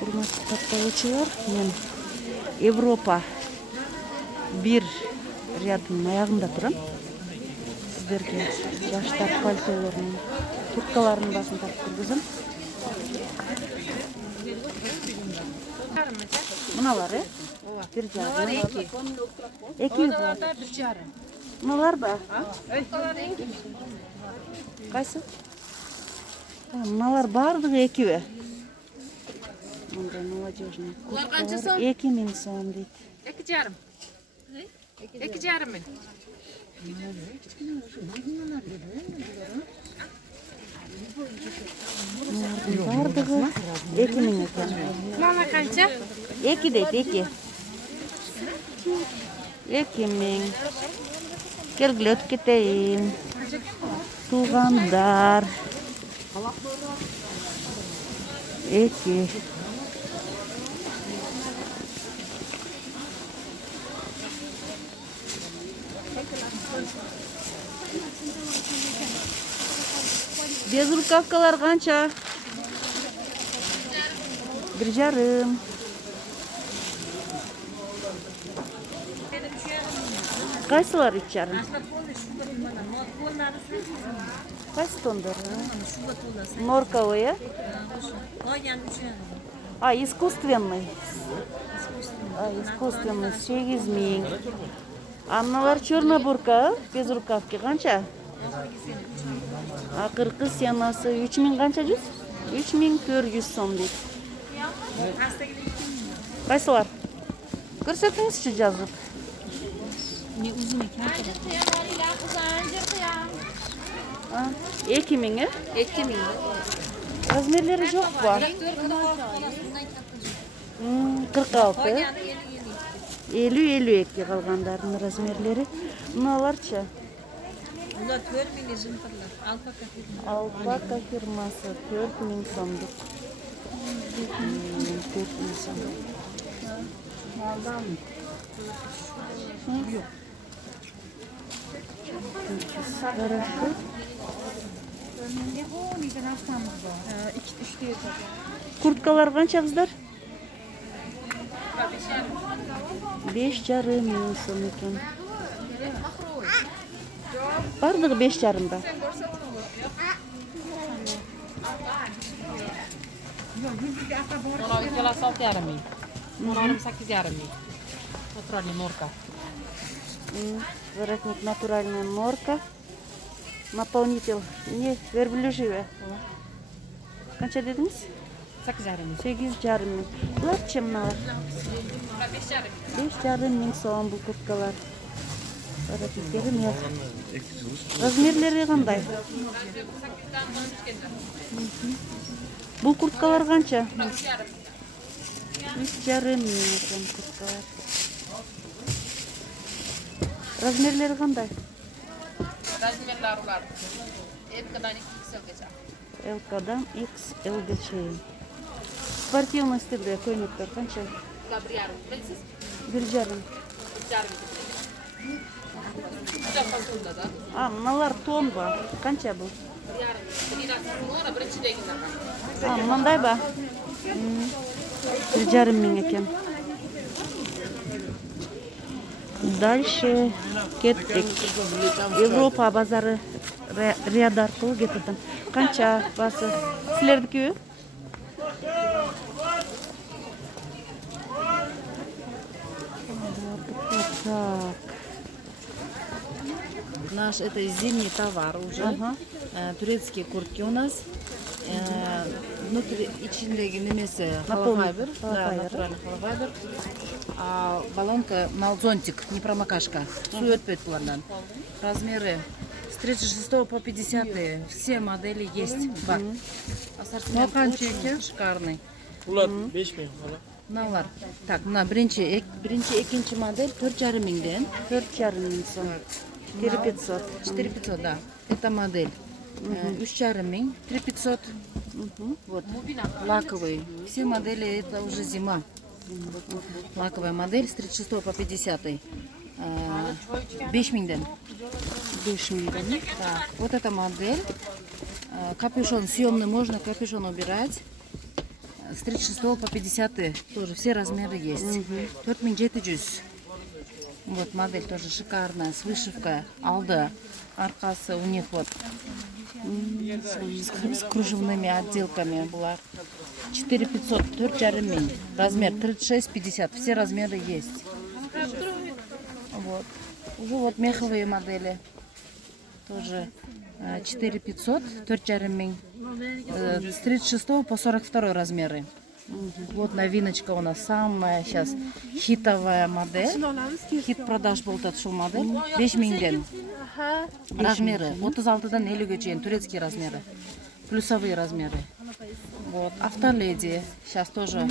Урматтуу катталуучулар, мен Европа бир ряддын аягында турам. Сиздерге жаштар пальтолорунун, курткаларынын баасын тартып көргөзөм. Мыналар, бир жарым. Эки. Мыналарда бир жарым. Мыналар ба? Кайсы? Мыналар бардыгы экибе? Мындай молодежный. Булар канча сом? 2000 сом дейт. 2 жарым. 2 жарым миң. Бардыгы 2000 экен. Мана канча? 2 дейт, 2. 2000. Келгиле өтүп кетейин. Туугандар. 2. Безрукавкалар канча? 1 жарым. Кайсылар 3 жарым? Кайсы тондар? Норковый, э? Искусственный. Искусственный 8000. А мыналар чернобурка, без рукавки канча? Акыркы сенасы 3000 канча жүз? 3400 сом дейт. Кайсылар? Көрсөтүңүзчү жазып. Не uzun ekan. 2000, э? 2000. Размерлери жок ба? 46. 50-52 калгандардын размерлери. Мыналарчы? Bunlar 4000 жымтырлар. Алпака фирма. Алпака фирмасы 4000 сомдук. 4000 сом. Хорошо. Курткалар канча кыздар? 5 жарым миң сом экен. Бардыгы 5 жарым ба? Bunlar 6 yarım ming. Bunlar 8 yarım ming. Натуральный норка. Воротник натуральная норка. Наполнитель не верблюжье. Канча дедиңиз? 8 yarım ming. 8 жарым миң. Буларчы мыналар? 5 yarım ming. 5 жарым миң сом бул курткалар. Воротниктери мел. Размерлери кандай? Бул курткалар канча? 3 жарым миң экен курткалар. Размерлери кандай? Размерлары улар. L-дан 2XL-гече. L-дан XL-ге чейин. Спортивный стилде көйнөктөр канча? Булар 1 yarım. Билесиз? 1 жарым. 1 yarım. Жапонда да. Мыналар тон ба? Канча бул? 1 yarım. 13 нора биринчи дегиндер. Мындай ба? 1 жарым миң экен. Дальше кеттик. Европа базары ряд аркылуу кететим. Канча басы? Силердикиби? Так. Наш это зимний товар уже. Турецкие куртки у нас. Внутри içindeki немесе холофайбер, да, натуральный холофайбер. А баллонка малзонтик, не промокашка. Су өтпөйт булардан. Размеры с 36 по 50 все модели есть. Бар. Ассортимент очень шикарный. Ular 5000 falan. Мыналар. Так, мына биринчи экинчи модель 4,5 миңден. 4 жарым миң сом. 4500. 4500, да. Это модель. 3,5 миң, 3500. Вот. Лаковый. Все модели это уже зима. Лаковая модель с 36 по 50. 5 миңден. 5 миңден. Так, вот эта модель. Капюшон съемный, можно капюшон убирать. С 36 по 50 тоже все размеры есть. 4700. Вот модель тоже шикарная, с вышивкой, алда, аркасы у них вот с кружевными отделками была. 4500, 4,5 размер 36-50, все размеры есть. Вот. Уже вот меховые модели. Тоже 4500, 4,5. С 36 по 42 размеры. Вот новиночка у нас самая сейчас хитовая модель. Хит продаж был этот шоу модель. 5000 размеры. 36-дан 50-ге чейин турецкие размеры. Плюсовые размеры. Вот. Автоледи. Сейчас тоже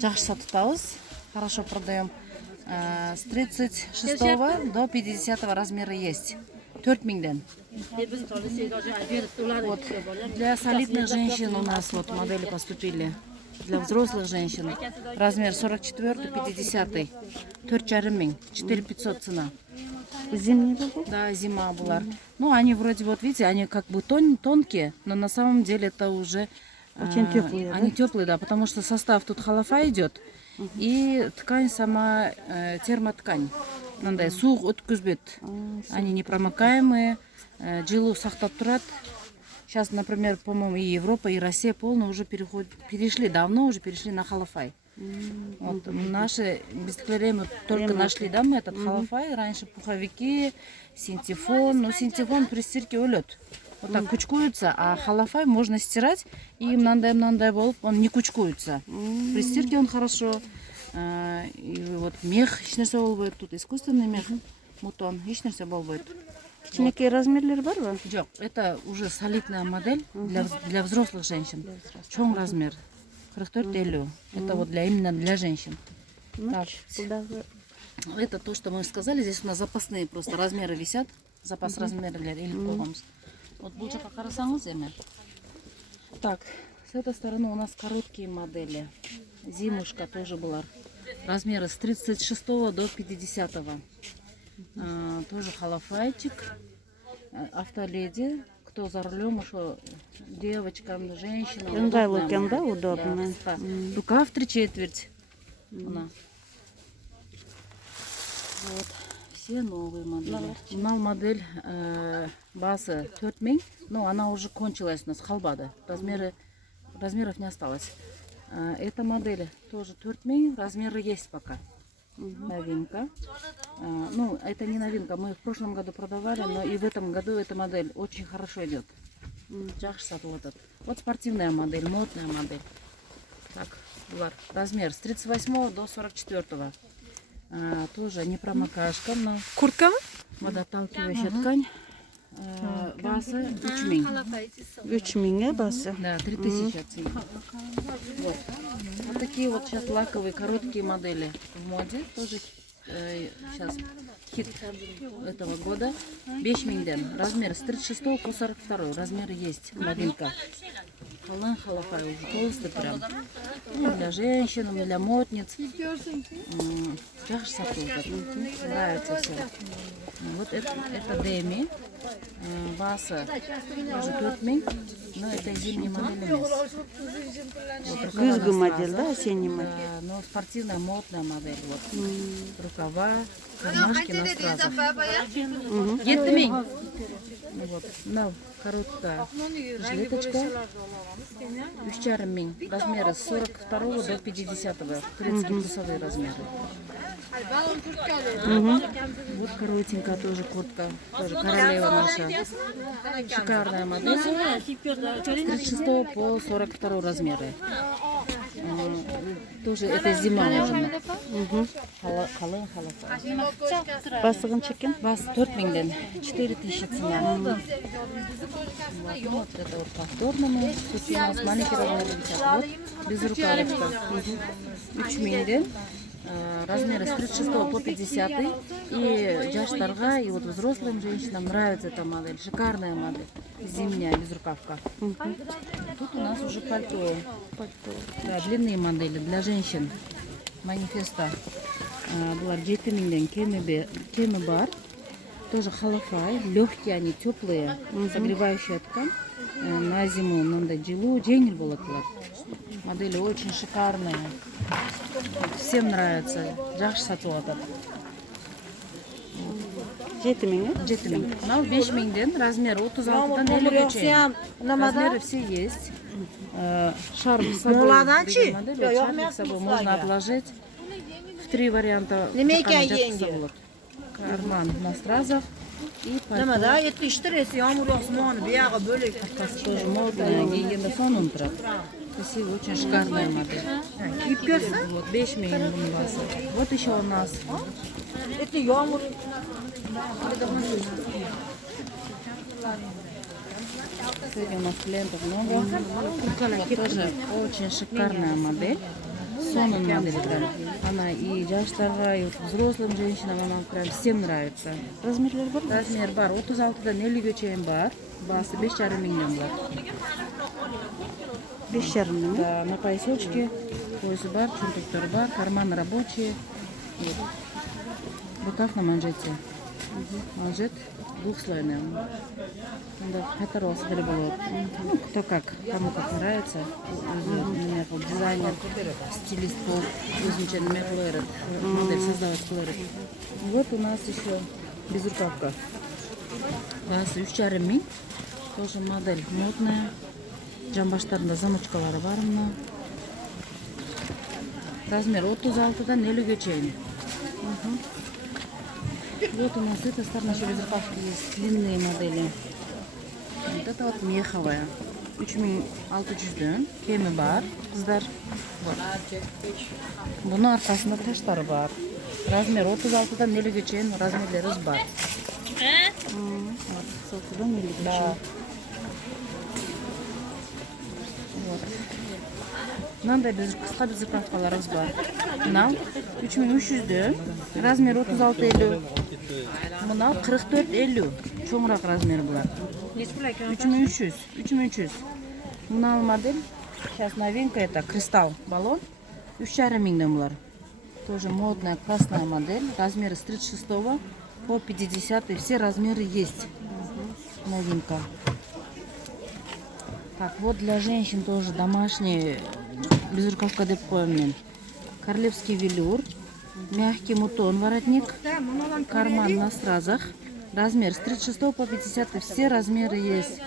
жақсы сатытабыз. Хорошо продаем. С 36 до 50 размера есть. 4000. Вот. Для солидных женщин у нас вот модели поступили. Для взрослых женщин размер 44-50. 4,5. 4500 цена. Зимний был? Да, зима была. Ну, они вроде, вот видите, они как бы тонкие, но на самом деле это уже... Очень теплые, Они теплые, да, потому что состав тут халафа идет. И ткань сама термоткань. Мындай суық өткізбет. Они непромокаемые, жылу сақтап турат. Сейчас, например, по-моему, и Европа, и Россия полно уже давно уже перешли на халафай. Вот, наши бесклеремы только нашли, да, мы этот халафай. Раньше пуховики, синтефон. Но синтефон при стирке улет. Вот так кучкуется, а халафай можно стирать, и мынандай болып, он не кучкуется. При стирке он хорошо. И вот мех, ешнерсе болбойт, тут искусственный мех, мутон, ешнерсе болбойт. Кичинекей размерлер бар ба? Жоқ, это уже солидная модель для взрослых женщин. Чоң размер, 44-50. Это вот именно для женщин. Так. Это то, что мы сказали. Здесь у нас запасные просто размеры висят. Запас размерлер или қоғамыз. Вот бұл жаққа қарасаңыз еме. Так, с этой стороны у нас короткие модели. Зимушка тоже была. Размеры с 36 до 50. Тоже халафайчик. Автоледи. Кто за рулем, еще девочкам, женщинам. Да, удобно. Да. Рукав 3/4. Вот. Все новые модели. Модель база 4000, но она уже кончилась у нас, халбада. Размеров не осталось. Эта модель тоже 4000, размеры есть пока. Новинка. Ну, это не новинка, мы в прошлом году продавали, но и в этом году эта модель очень хорошо идет. Вот спортивная модель, модная модель. Так, размер с 38 до 44. Тоже не промокашка, но Куртка? водоотталкивающая ткань. Басы 3000. 3000 басы. Да, 3000 цена. Вот такие вот сейчас лаковые короткие модели в моде. Тоже сейчас хит этого года. 5000. Размер с 36 по 42. Размеры есть. Новинка. Халан халафай уже толстый прям. Ну, для женщин, для модниц. Нравится все. Вот это Деми. Баса тоже 4000. Но это зимний модель. Гызгы модель, да, осенний модель? Но спортивная, модная модель. Вот. Рукава, кармашки на стразах. Етмень. Вот. На короткая жилеточка. 3500. Размеры с 42 до 50. Турецкие плюсовые размеры. Вот коротенькая тоже куртка. Тоже королева наша. Шикарная модель. С 36 по 42 размеры. Тоже это зима уже. Халын халафа. Басығын чекен? Бас 4000, 4000 цена. Вот это вот повторными. Тут у нас маленький размер висят. Вот без рукавочка. 3000. Размеры с 36 по 50. И жаштарға, и вот взрослым женщинам нравится эта модель. Шикарная модель. Зимняя, без рукавка. Тут у нас уже пальто. Да, длинные модели для женщин. Манифеста. Была 7000 кемі бар. Тоже халафай. Легкие они, теплые. Согревающая ткань. На зиму надо джилу, жеңіл болады. Модели очень шикарные. Всем нравится. Жақсы сатып атат. 7000, э? 7000. Мынау 5000ден, размер 36-дан 50-ге чейин. Размеры все есть. Шарф с собой. Деген модель. Вот шарфик с собой можно отложить. В 3 варианта. Карман на стразах. И пальто. Arkası тоже модная, гигиена сонун тұрады. Красивый, очень шикарная модель. Вот 5000 bunun bası. Вот еще у нас. Сегодня у нас клиентов много. Вот тоже очень шикарная модель. Сонун модель прям. Она и жаштарға, и взрослым женщинам она прям всем нравится. Размерлер бар? Размер бар. 36-дан 50-ге чейин бар. Басы 5500 бар. 5,5, э? Да, на поясочке. Поясы бар, чунтуктары бар, карманы рабочие. Вот. Рукав на манжете. Манжет двухслойный. Которого было. Ну, кто как, кому как нравится. У меня был дизайнер, стилист был өзүнчө модель создавать. Вот у нас еще безрукавка. Басы 3500. Тоже модель модная. Жамбаштарында замочкалары бар мына. Размер 36-дан 50-ге чейин. Вот у нас эта сторона еще безрукавки есть, длинные модели. Вот это вот меховая. 3600дөн кеми бар, кыздар. Вот. Bunun arkasında taşları var. Размер 36-дан 50-ге чейин размерлері бар. Вот, 36-дан 50-ге чейин. Мынандай біз қысқа безрукавкаларыбыз бар. Мынау 3300дөн, размер 36-50. Мынау 44-50. Чоңырақ размері бұлар. 3300. Мынау модель, сейчас новинка, это кристалл баллон. 3500ден бұлар. Тоже модная, классная модель. Размеры с 36 по 50. Все размеры есть. Новинка. Так, вот для женщин тоже домашние безрукавка деп коем. Королевский велюр, мягкий мутон воротник, карман на стразах. Размер с 36 по 50. Все размеры есть.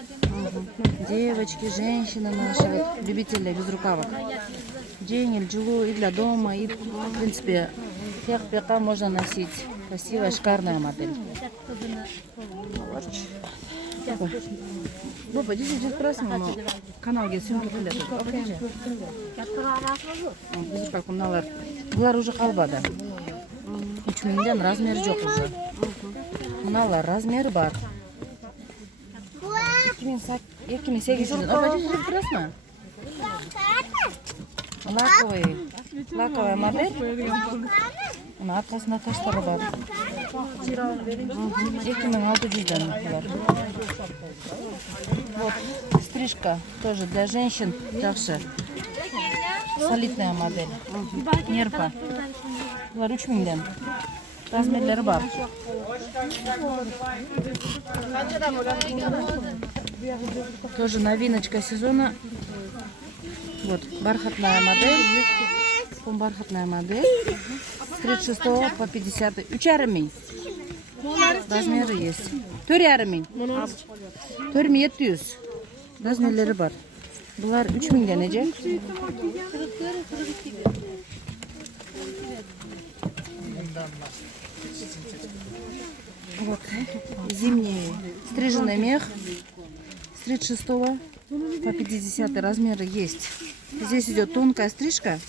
Девочки, женщины наши, вот, любители безрукавок. Дженель, джилу и для дома, и в принципе всех пека можно носить. Красивая, шикарная модель. Боба, здесь спросим, канал где съемки келеді. Безрукавка мыналар. Бұлар уже қалбады. 3000ден размері жоқ уже. Мыналар размері бар. 2800. Опа, здесь спросим. Лаковая модель. Мына арқасында таштары бар. 2600ден бұлар. Вот, стрижка тоже для женщин. Жақсы. Солидная модель. Нерпа. Бұлар 3000ден. Размерлері бар. Тоже новиночка сезона. Вот, бархатная модель. Бархатная модель. С 36 по 50. 3500. Размеры есть. 4500. 4700. Размерлері бар. Бұлар 3000ден еже. Вот. Зимний стриженный мех. С 36 по 50 размеры есть. Здесь идет тонкая стрижка.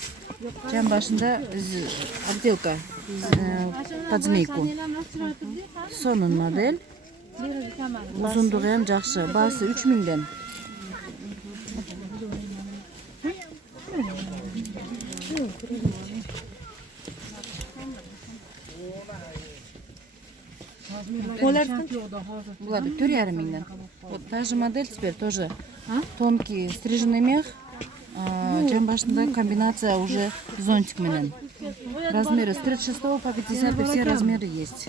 Жан башында отделка под змейку. Сонун модель. Узундугу ham жақсы. Басы 3000ден. Бұлар 4500ден. Вот та же модель теперь тоже тонкий стриженный мех. Жан башында комбинация уже зонтик менен. Размеры с 36 по 50, все размеры есть.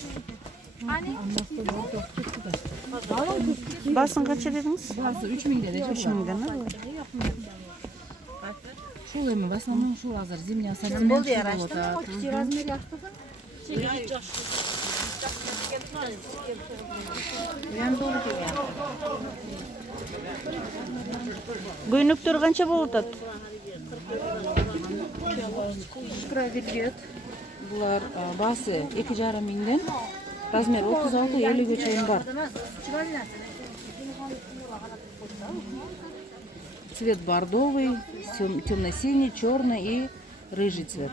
Басын қанша дедіңіз? Басы 3000ден. 3000ден, Шул эми, в основном шул азыр зимний ассортимент шул болот. Көйнөктөр канча болуп атат? Шправилет. Булар басы 2,5 миңден, размер 36-50 чейин бар. Цвет бордовый, темно-синий, черный и рыжий цвет.